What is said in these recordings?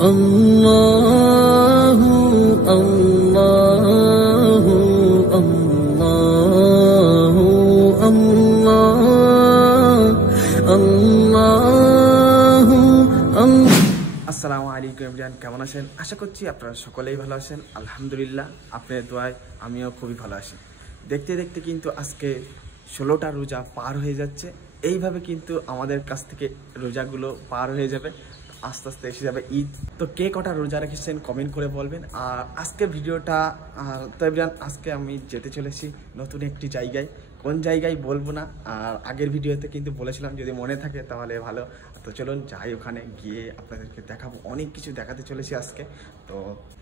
الله الله الله الله الله। আসসালামু আলাইকুম এভরিওয়ান, কেমন আছেন? আশা করছি আপনারা সকলেই ভালো আছেন। আলহামদুলিল্লাহ, আপনাদের দোয়ায় আমিও খুবই ভালো আছি। দেখতে দেখতে কিন্তু আজকে 16টা রোজা পার হয়ে যাচ্ছে। এইভাবে কিন্তু আমাদের কাছ থেকে রোজাগুলো পার হয়ে যাবে, আস্তে আস্তে এসে যাবে ঈদ। তো কে কটা রোজা রেখেছেন কমেন্ট করে বলবেন। আর আজকে ভিডিওটা তো এভরিওয়ান, আজকে আমি যেতে চলেছি নতুন একটি জায়গায়। কোন জায়গায় বলবো না, আর আগের ভিডিওতে কিন্তু বলেছিলাম, যদি মনে থাকে তাহলে ভালো। তো চলুন যাই, ওখানে গিয়ে আপনাদেরকে দেখাবো, অনেক কিছু দেখাতে চলেছি আজকে। তো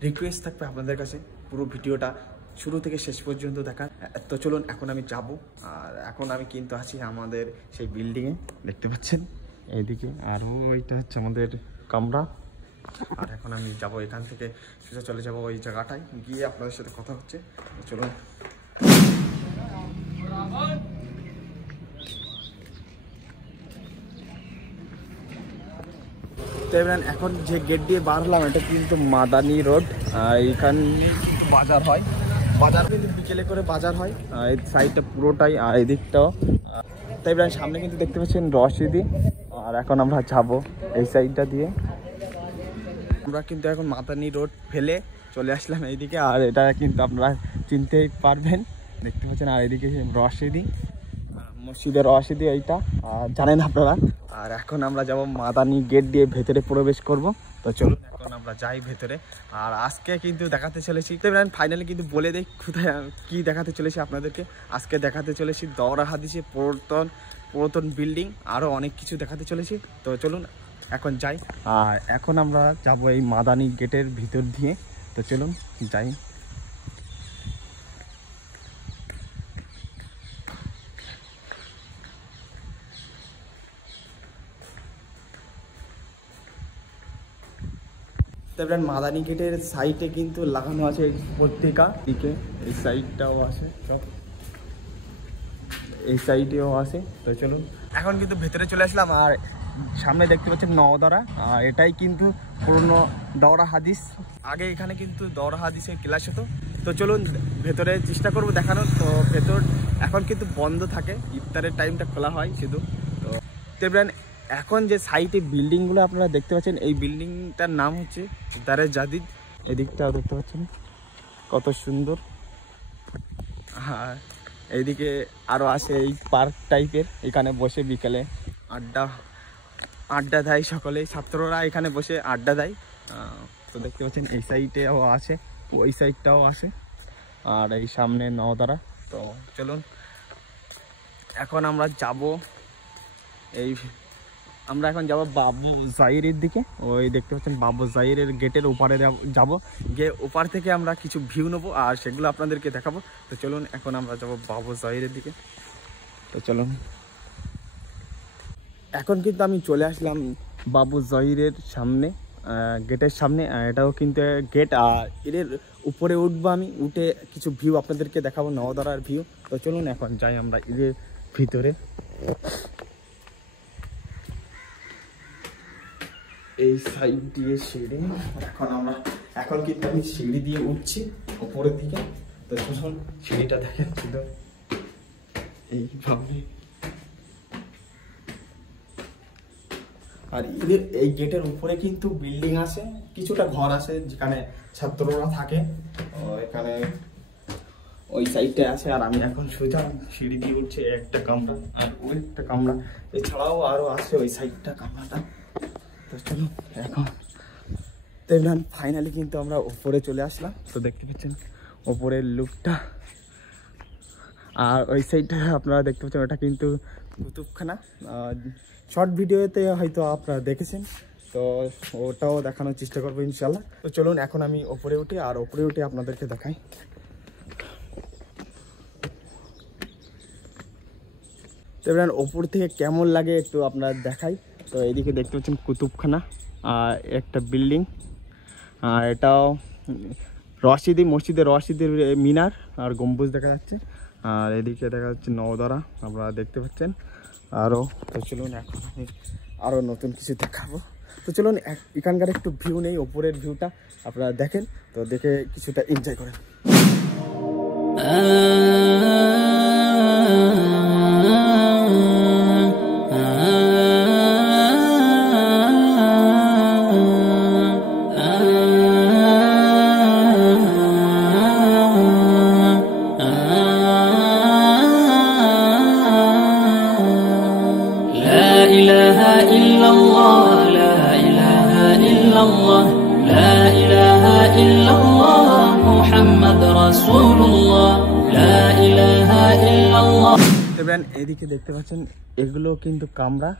রিকোয়েস্ট থাকবে আপনাদের কাছে পুরো ভিডিওটা শুরু থেকে শেষ পর্যন্ত দেখার। তো চলুন, এখন আমি যাব। আর এখন আমি কিন্তু আছি আমাদের সেই বিল্ডিংয়ে, দেখতে পাচ্ছেন এইদিকে, আর ওইটা হচ্ছে আমাদের কামরা। আর এখন আমি যাব এখান থেকে সোজা চলে যাব ওই জায়গাটায়, গিয়ে আপনাদের সাথে কথা হচ্ছে। চলুন। এখন যে গেট দিয়ে বার হলাম, এটা কিন্তু মাদানি রোড। এইখানে বাজার হয়, বাজার কিন্তু বিকেলে করে বাজার হয়। এই সাইডটা পুরোটাই, আর এই দিকটাও। তাই সামনে কিন্তু দেখতে পাচ্ছেন রশিদি। আর এখন আমরা যাবো এই সাইডটা দিয়ে। আমরা কিন্তু এখন মাদানি রোড ফেলে চলে আসলাম এইদিকে। আর এটা কিন্তু আপনারা চিনতেই পারবেন, দেখতে পাচ্ছেন। আর এইদিকে রশিদি, মসজিদের রশিদি এইটা জানেন আপনারা। আর এখন আমরা যাব মাদানি গেট দিয়ে ভেতরে প্রবেশ করব। তো চলুন এখন আমরা যাই ভেতরে। আর আজকে কিন্তু দেখাতে চলেছি, ফাইনালি কিন্তু বলে দেই কোথায় কি দেখাতে চলেছি আপনাদেরকে। আজকে দেখাতে চলেছি দওরা হাদিসে পুরাতন বিল্ডিং, আরও অনেক কিছু দেখাতে চলেছি। তো চলুন এখন যাই। আর এখন আমরা যাব এই মাদানি গেটের ভিতর দিয়ে। তো চলুন যাই। মাদানি গেটের সাইডে কিন্তু লাগানো আছে পত্রিকা দিকে, এই সাইডটাও আছে, সব এই সাইডেও আছে। তো চলুন এখন কিন্তু ভেতরে চলে আসলাম। আর সামনে দেখতে পাচ্ছেন নওদারা, আর এটাই কিন্তু পুরনো দওরা হাদিস। আগে এখানে কিন্তু দওরা হাদিসের ক্লাস হতো। তো চলুন ভেতরে চেষ্টা করবো দেখানোর। তো ভেতর এখন কিন্তু বন্ধ থাকে, ইফতারের টাইমটা খোলা হয় শুধু। তো এখন যে সাইটে বিল্ডিংগুলো আপনারা দেখতে পাচ্ছেন, এই বিল্ডিংটার নাম হচ্ছে দারে জাদিদ। এদিকটাও দেখতে পাচ্ছেন কত সুন্দর। হ্যাঁ, এইদিকে আরও আছে এই পার্ক টাইপের, এখানে বসে বিকেলে আড্ডা দেয় সকলে, ছাত্ররা এখানে বসে আড্ডা দেয়। তো দেখতে পাচ্ছেন এই সাইডেও আছে, ওই সাইডটাও আছে। আর এই সামনে নওদারা। তো চলুন এখন আমরা যাব আমরা এখন যাব বাবু জাহিরের দিকে। ওই দেখতে পাচ্ছেন বাবু জাহিরের গেটের ওপারে যাব, গিয়ে ওপার থেকে আমরা কিছু ভিউ নেবো, আর সেগুলো আপনাদেরকে দেখাবো। তো চলুন এখন আমরা যাব বাবু জাহিরের দিকে। তো চলুন এখন কিন্তু আমি চলে আসলাম বাবু জাহিরের সামনে, গেটের সামনে। এটাও কিন্তু গেট, আর এর উপরে উঠবো আমি, উঠে কিছু ভিউ আপনাদেরকে দেখাবো, নওদারার ভিউ। তো চলুন এখন যাই আমরা এর ভিতরে। এই সাইড দিয়ে সিঁড়ি, এখন কিন্তু আমি সিঁড়ি দিয়ে উঠছি উপরের দিকে। তো চলুন সিঁড়িটা দেখেন শুধু এইভাবে। আর এই গেটের উপরে কিন্তু বিল্ডিং আছে, কিছুটা ঘর আছে যেখানে ছাত্ররা থাকে, এখানে ওই সাইডটা আছে। আর আমি এখন সোজা সিঁড়ি দিয়ে উঠছি, একটা কামরা আর ওই একটা কামরা, এছাড়াও আরও আছে ওই সাইডটা কামরাটা। তো চলুন এখন ফাইনালি কিন্তু আমরা উপরে চলে আসলাম। তো দেখতে পাচ্ছেন ওপরের লুকটা। আর ওই সাইডটা আপনারা দেখতে পাচ্ছেন, ওটা কিন্তু কুতুবখানা। শর্ট ভিডিওতে হয়তো আপনারা দেখেছেন, তো ওটাও দেখানোর চেষ্টা করবো ইনশাল্লাহ। তো চলুন এখন আমি ওপরে উঠি, আর ওপরে উঠে আপনাদেরকে দেখাই। তো ওপর থেকে কেমন লাগে একটু আপনারা দেখাই। তো এদিকে দেখতে পাচ্ছেন কুতুবখানা, আর একটা বিল্ডিং, আর এটাও রশিদি, মসজিদের রশিদের মিনার আর গম্বুজ দেখা যাচ্ছে। আর এদিকে দেখা যাচ্ছে নওদারা, আপনারা দেখতে পাচ্ছেন আরও। তো চলুন এখন আমি আরও নতুন কিছু দেখাবো। তো চলুন এখানকার একটু ভিউ নেই, ওপরের ভিউটা আপনারা দেখেন, তো দেখে কিছুটা এনজয় করেন। এদিকে দেখতে পাচ্ছেন এগুলো কিন্তু কামরা,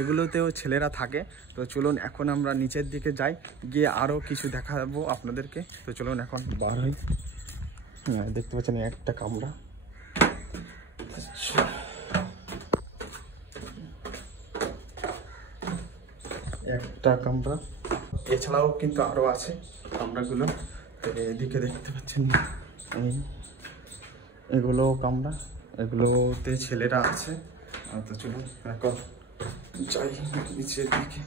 এগুলোতেও ছেলেরা থাকে। তো চলুন এখন আমরা নিচের দিকে যাই, গিয়ে আরও কিছু দেখাবো আপনাদেরকে। তো চলুন এখন বার হই। দেখতে পাচ্ছেন একটা কামরা, একটা কামরা, এছাড়াও কিন্তু আরও আছে কামরাগুলো। তো এদিকে দেখতে পাচ্ছেন এগুলো কামরা, এগুলোতে ছেলেরা আছে। তো চলুন এখন যাই নিচের দিকে।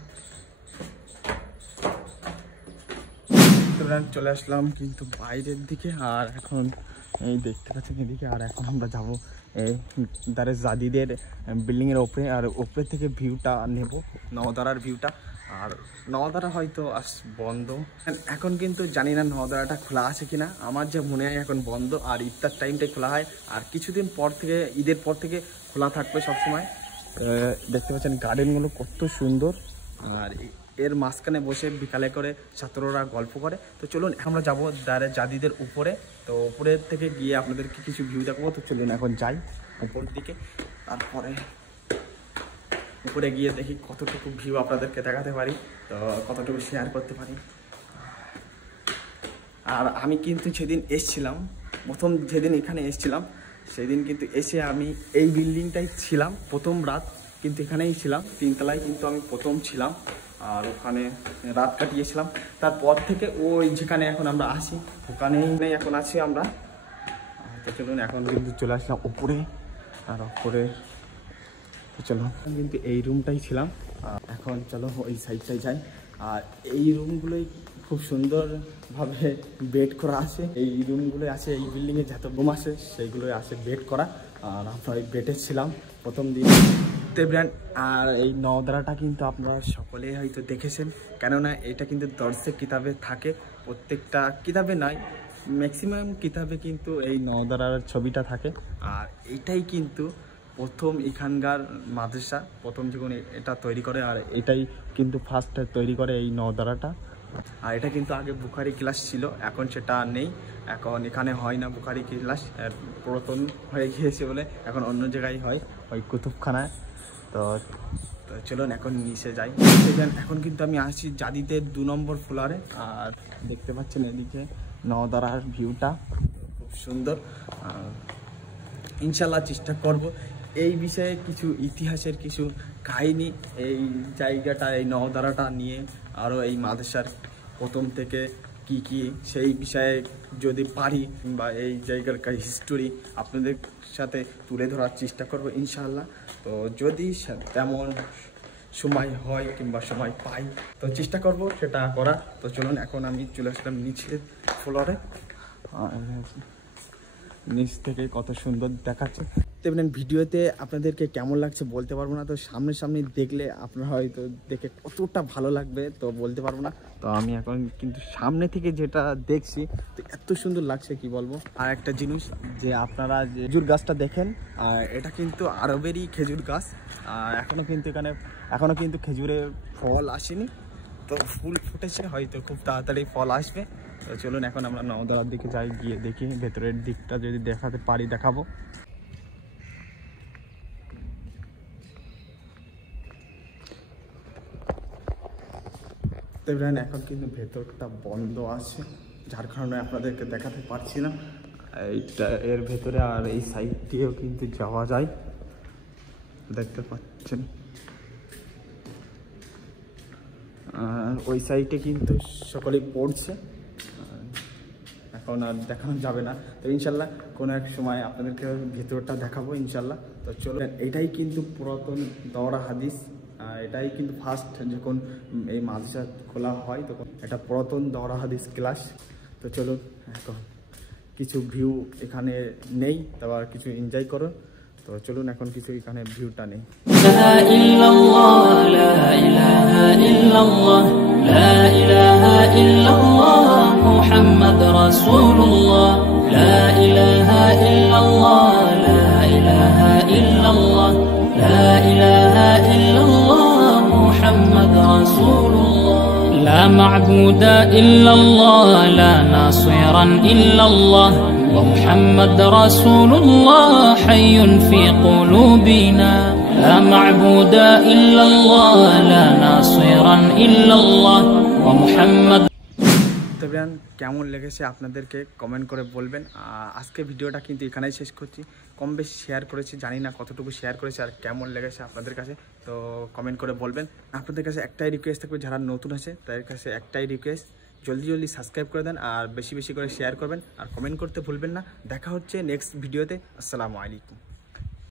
চলে আসলাম কিন্তু বাইরের দিকে, আর এখন এই দেখতে পাচ্ছেন এদিকে। আর এখন আমরা যাবো দারে জাদিদের বিল্ডিংয়ের ওপরে, আর ওপরে থেকে ভিউটা নেব, নওদারার ভিউটা। আর নওদারা হয়তো বন্ধ এখন, কিন্তু জানি না নওদারাটা খোলা আছে কিনা। আমার যে মনে হয় এখন বন্ধ, আর ইফতার টাইমটাই খোলা হয়, আর কিছুদিন পর থেকে, ঈদের পর থেকে খোলা থাকবে সবসময়। দেখতে পাচ্ছেন গার্ডেনগুলো কত সুন্দর, আর এর মাঝখানে বসে বিকালে করে ছাত্ররা গল্প করে। তো চলুন আমরা যাবো দারে জাদিদের উপরে। তো উপরের থেকে গিয়ে আপনাদেরকে কিছু ভিউ দেখাবো। তো চলুন এখন যাই উপরের দিকে, তারপরে উপরে গিয়ে দেখি কতটুকু ভিউ আপনাদেরকে দেখাতে পারি, তো কতটুকু শেয়ার করতে পারি। আর আমি কিন্তু সেদিন এসছিলাম, প্রথম যেদিন এখানে এসছিলাম সেদিন কিন্তু এসে আমি এই বিল্ডিংটাই ছিলাম প্রথম রাত, কিন্তু এখানেই ছিলাম, 3 তলায় কিন্তু আমি প্রথম ছিলাম, আর ওখানে রাত কাটিয়েছিলাম। তারপর থেকে ওই যেখানে এখন আমরা আসি ওখানেই এখন আছি আমরা। তো চলুন এখন কিন্তু চলে আসলাম উপরে, আর উপরে চলো কিন্তু এই রুমটাই ছিলাম। এখন চলো ওই সাইডটাই যাই। আর এই রুমগুলোই খুব সুন্দরভাবে বেড করা আছে, এই রুমগুলোই আছে, এই বিল্ডিংয়ে যত রুম আছে সেইগুলোই আছে বেড করা। আর আমরা ওই বেডে ছিলাম প্রথম দিন। আর এই নওদারাটা কিন্তু আপনারা সকলেই হয়তো দেখেছেন, কেননা এটা কিন্তু দর্শক কিতাবে থাকে, প্রত্যেকটা কিতাবে নয় ম্যাক্সিমাম কিতাবে কিন্তু এই নওদারার ছবিটা থাকে। আর এটাই কিন্তু প্রথম এখানকার মাদ্রাসা, প্রথম যখন এটা তৈরি করে, আর এটাই কিন্তু ফার্স্ট তৈরি করে এই নওদারাটা। আর এটা কিন্তু আগে বুখারি ক্লাস ছিল, এখন সেটা নেই, এখন এখানে হয় না বুখারি ক্লাস, পুরাতন হয়ে গিয়েছে বলে এখন অন্য জায়গায় হয়, ওই কুতুবখানায়। তো চলুন এখন নিচে যাই। এখন কিন্তু আমি আসছি জাদিদের 2 নম্বর ফ্লোরে, আর দেখতে পাচ্ছেন এদিকে নওদারার ভিউটা খুব সুন্দর। ইনশাল্লাহ চেষ্টা করব এই বিষয়ে কিছু ইতিহাসের কিছু কাহিনী, এই জায়গাটা, এই নওদারাটা নিয়ে, আরও এই মাদ্রাসার প্রথম থেকে কি কি সেই বিষয়ে যদি পারি, কিংবা এই জায়গার হিস্টোরি আপনাদের সাথে তুলে ধরার চেষ্টা করব ইনশাআল্লাহ। তো যদি তেমন সময় হয় কিংবা সময় পাই তো চেষ্টা করব সেটা করা। তো চলুন এখন আমি চলে আসলাম নিচের ফ্লোরে, নিচ থেকে কত সুন্দর দেখাচ্ছে। তেমন ভিডিওতে আপনাদেরকে কেমন লাগছে বলতে পারবো না, তো সামনে দেখলে আপনারা হয়তো দেখে কতটা ভালো লাগবে তো বলতে পারবো না। তো আমি এখন কিন্তু সামনে থেকে যেটা দেখছি তো এত সুন্দর লাগছে কি বলবো। আর একটা জিনিস যে আপনারা যে খেজুর গাছটা দেখেন, এটা কিন্তু আরবেরই খেজুর গাছ, এখনো কিন্তু খেজুরের ফল আসেনি, তো ফুল ফুটেছে, হয়তো খুব তাড়াতাড়ি ফল আসবে। তো চলুন এখন আমরা নওদারার দিকে যাই, গিয়ে দেখি ভেতরের দিকটা যদি দেখাতে পারি দেখাবো। তো এখন কিন্তু ভেতরটা বন্ধ আছে, যার কারণে আপনাদেরকে দেখাতে পারছি না। এইটা এর ভেতরে আর এই সাইড দিয়েও কিন্তু যাওয়া যায়, দেখতে পাচ্ছেন। আর ওই সাইডে কিন্তু সকলেই পড়ছে, এখন আর দেখানো যাবে না। তো ইনশাল্লাহ কোনো এক সময় আপনাদেরকে ভেতরটা দেখাবো ইনশাল্লাহ। তো চলো, এটাই কিন্তু পুরাতন দওরা হাদিস, এটাই কিন্তু ফার্স্ট যখন এই মাদ্রাসা খোলা হয় তখন এটা পুরাতন দরা হাদিস ক্লাস। তো চলুন এখন কিছু ভিউ এখানে নেই, তারপর কিছু এনজয় করুন। তো চলুন এখন কিছু এখানে ভিউটা নেই। لا معبود إلا الله لا ناصرا إلا الله ومحمد رسول الله حي في قلوبنا لا معبود إلا الله لا ناصرا إلا الله ومحمد। তবে কেমন লেগেছে আপনাদেরকে কমেন্ট করে বলবেন। আজকে ভিডিওটা কিন্তু এখানেই শেষ করছি। কম বেশি শেয়ার করেছি, জানি না কতটুকু শেয়ার করেছি আর কেমন লেগেছে আপনাদের কাছে, তো কমেন্ট করে বলবেন। আপনাদের কাছে একটাই রিকোয়েস্ট থাকবে, যারা নতুন আছে তাদের কাছে একটাই রিকোয়েস্ট, জলদি সাবস্ক্রাইব করে দেন আর বেশি বেশি করে শেয়ার করবেন আর কমেন্ট করতে ভুলবেন না। দেখা হচ্ছে নেক্সট ভিডিওতে। আসসালামু আলাইকুম।